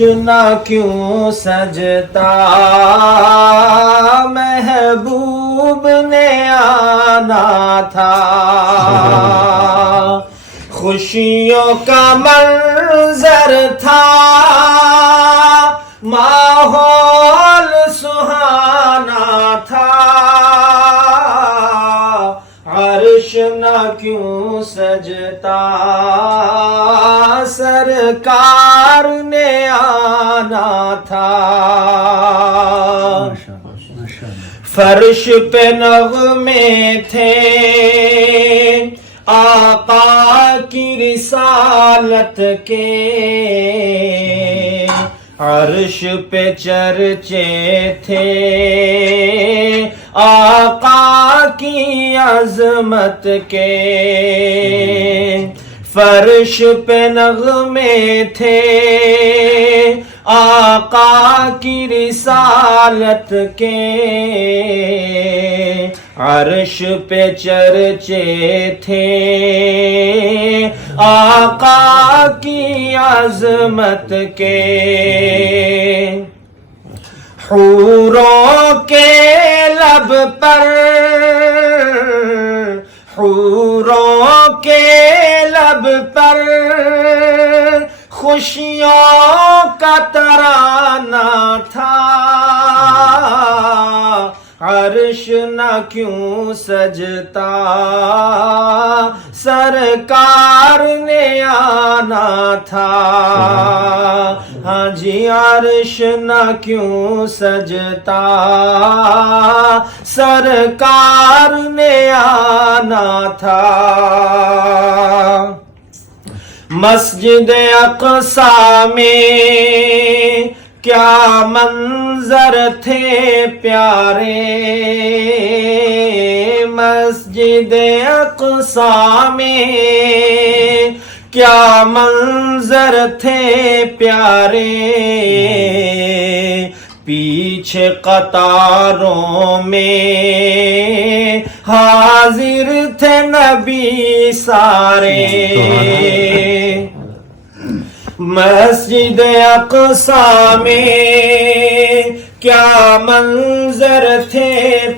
نہ کیوں سجتا محبوب نے آنا تھا، خوشیوں کا منظر تھا، ماحول سہانا تھا، عرش نہ کیوں سجتا سرکار نے آنا تھا، فرش پہ نغمے تھے آقا کی رسالت کے، عرش پہ چرچے تھے آقا کی عظمت کے، فرش پہ نغمے تھے آقا کی رسالت کے، عرش پہ چرچے تھے آقا کی عظمت کے، حوروں کے لب پر، حوروں کے لب پر خوشیوں کا ترانہ تھا، عرش نہ کیوں سجتا سرکار نے آنا تھا، ہاں جی عرش نہ کیوں سجتا سرکار نے آنا تھا، مسجد اقصی میں کیا منظر تھے پیارے، مسجد اقصی میں کیا منظر تھے پیارے، پیچھے قطاروں میں حاضر تھے نبی سارے، مسجد اقصی میں کیا منظر تھے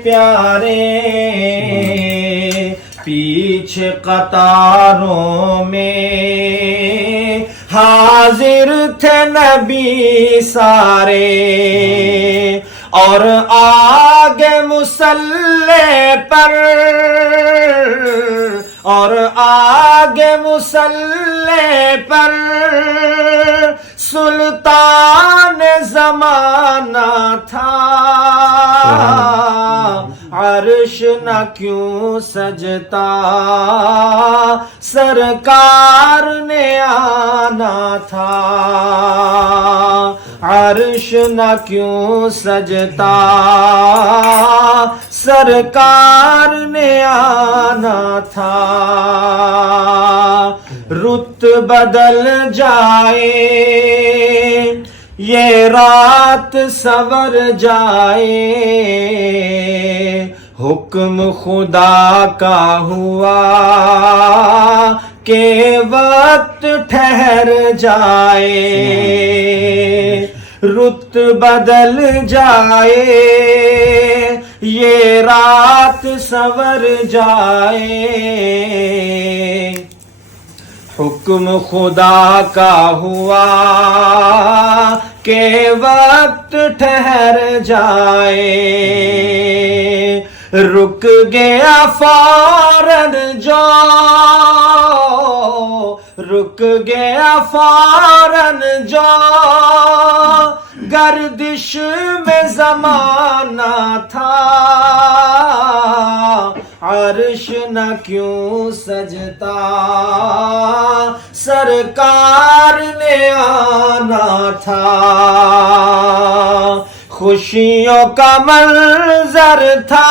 پیارے، پیچھے قطاروں میں حاضر تھے نبی سارے، اور آگے مصلی پر، اور آگے مصلی پر سلطان زمانہ تھا، عرش نہ کیوں سجتا سرکار نے آنا تھا، عرش نہ کیوں سجتا سرکار نے آنا تھا، رت بدل جائے یہ رات سور جائے، حکم خدا کا ہوا کہ وقت ٹھہر جائے، رت بدل جائے یہ رات سور جائے، حکم خدا کا ہوا کہ وقت ٹھہر جائے، رک گیا فوراً جو، رک گیا فوراً جو گردش میں زمانہ تھا، عرش نہ کیوں سجتا سرکار نے آنا تھا، خوشیوں کا منظر تھا،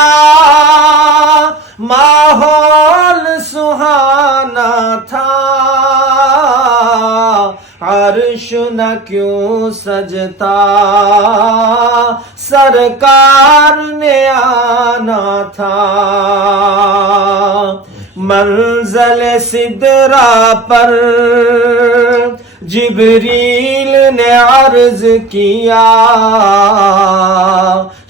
ماحول سہانا تھا، عرش نہ کیوں سجتا سرکار نے آنا تھا، منزل سدرا پر جبریل نے عرض کیا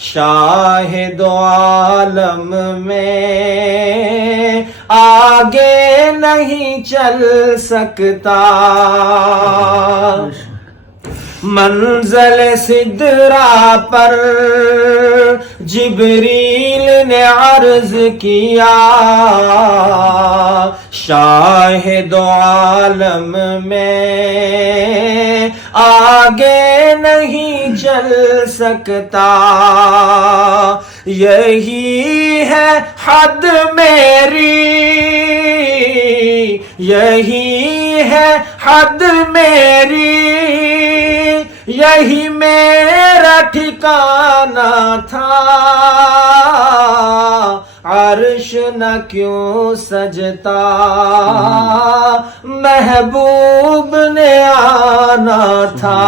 شاہ دو عالم میں آگے نہیں چل سکتا، منزل سدرا پر جبریل نے عرض کیا شاہ دو عالم میں آگے نہیں چل سکتا، یہی ہے حد میری، یہی ہے حد میری، یہی میرا ٹھکانہ تھا، عرش نہ کیوں سجتا، محبوب نے آنا تھا،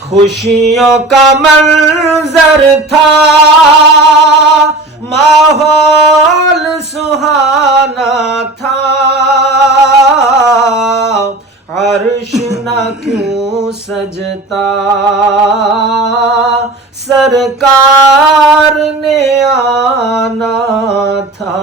خوشیوں کا منظر تھا، ماحول سہانا تھا، عرش نہ کیوں سجتا، سرکار نے آنا تھا۔